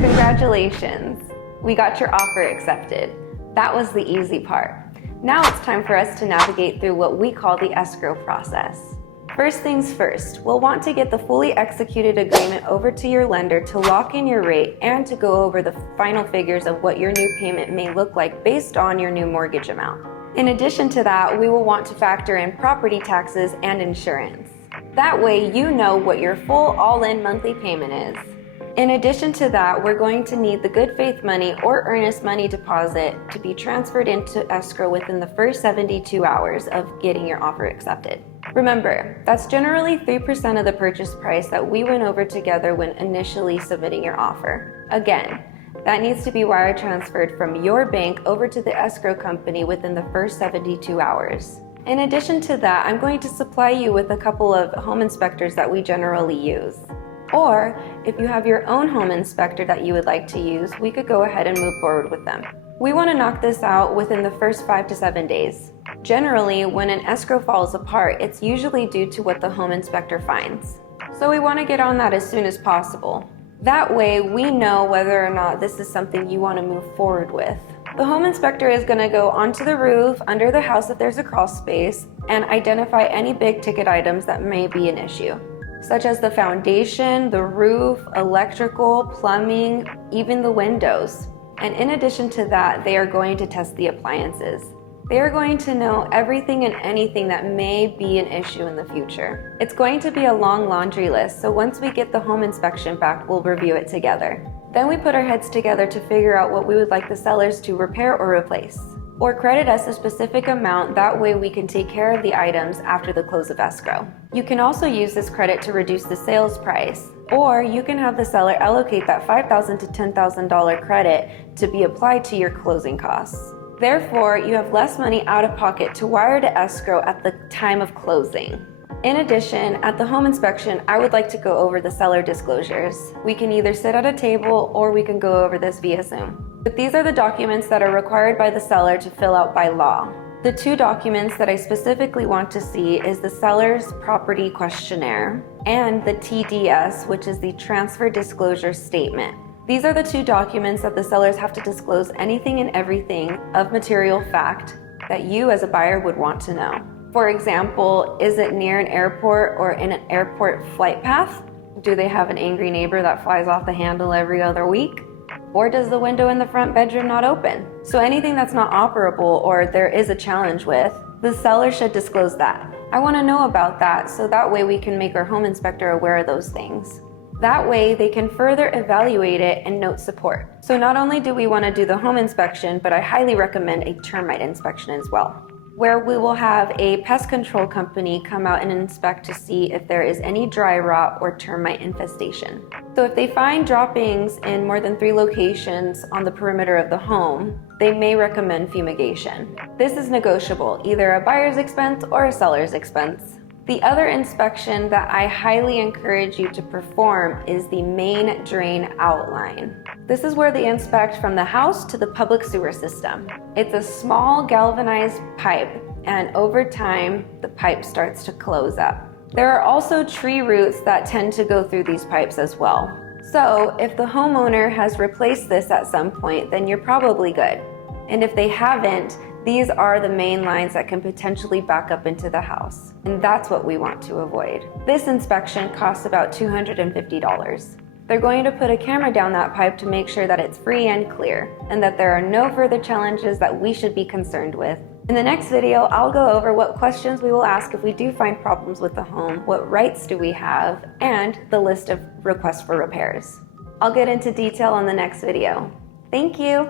Congratulations! We got your offer accepted. That was the easy part. Now it's time for us to navigate through what we call the escrow process. First things first, we'll want to get the fully executed agreement over to your lender to lock in your rate and to go over the final figures of what your new payment may look like based on your new mortgage amount. In addition to that, we will want to factor in property taxes and insurance. That way you know what your full all-in monthly payment is. In addition to that, we're going to need the good faith money or earnest money deposit to be transferred into escrow within the first 72 hours of getting your offer accepted. Remember, that's generally 3% of the purchase price that we went over together when initially submitting your offer. Again, that needs to be wire transferred from your bank over to the escrow company within the first 72 hours. In addition to that, I'm going to supply you with a couple of home inspectors that we generally use. Or, if you have your own home inspector that you would like to use, we could go ahead and move forward with them. We want to knock this out within the first 5 to 7 days. Generally, when an escrow falls apart, it's usually due to what the home inspector finds. So we want to get on that as soon as possible. That way, we know whether or not this is something you want to move forward with. The home inspector is going to go onto the roof, under the house if there's a crawl space, and identify any big ticket items that may be an issue, such as the foundation, the roof, electrical, plumbing, even the windows. And in addition to that, they are going to test the appliances. They are going to know everything and anything that may be an issue in the future. It's going to be a long laundry list, so once we get the home inspection back, we'll review it together. Then we put our heads together to figure out what we would like the sellers to repair or replace, or credit us a specific amount. That way we can take care of the items after the close of escrow. You can also use this credit to reduce the sales price, or you can have the seller allocate that $5,000 to $10,000 credit to be applied to your closing costs. Therefore, you have less money out of pocket to wire to escrow at the time of closing. In addition, at the home inspection, I would like to go over the seller disclosures. We can either sit at a table or we can go over this via Zoom. But these are the documents that are required by the seller to fill out by law. The two documents that I specifically want to see is the seller's property questionnaire and the TDS, which is the transfer disclosure statement. These are the two documents that the sellers have to disclose anything and everything of material fact that you as a buyer would want to know. For example, is it near an airport or in an airport flight path? Do they have an angry neighbor that flies off the handle every other week? Or does the window in the front bedroom not open? So anything that's not operable or there is a challenge with, the seller should disclose that. I want to know about that so that way we can make our home inspector aware of those things. That way they can further evaluate it and note support. So not only do we want to do the home inspection, but I highly recommend a termite inspection as well, where we will have a pest control company come out and inspect to see if there is any dry rot or termite infestation. So if they find droppings in more than 3 locations on the perimeter of the home, they may recommend fumigation. This is negotiable, either a buyer's expense or a seller's expense. The other inspection that I highly encourage you to perform is the main drain outline. This is where they inspect from the house to the public sewer system. It's a small galvanized pipe, and over time, the pipe starts to close up. There are also tree roots that tend to go through these pipes as well. So if the homeowner has replaced this at some point, then you're probably good. And if they haven't, these are the main lines that can potentially back up into the house, and that's what we want to avoid. This inspection costs about $250. They're going to put a camera down that pipe to make sure that it's free and clear, and that there are no further challenges that we should be concerned with. In the next video, I'll go over what questions we will ask if we do find problems with the home, what rights do we have, and the list of requests for repairs. I'll get into detail on the next video. Thank you.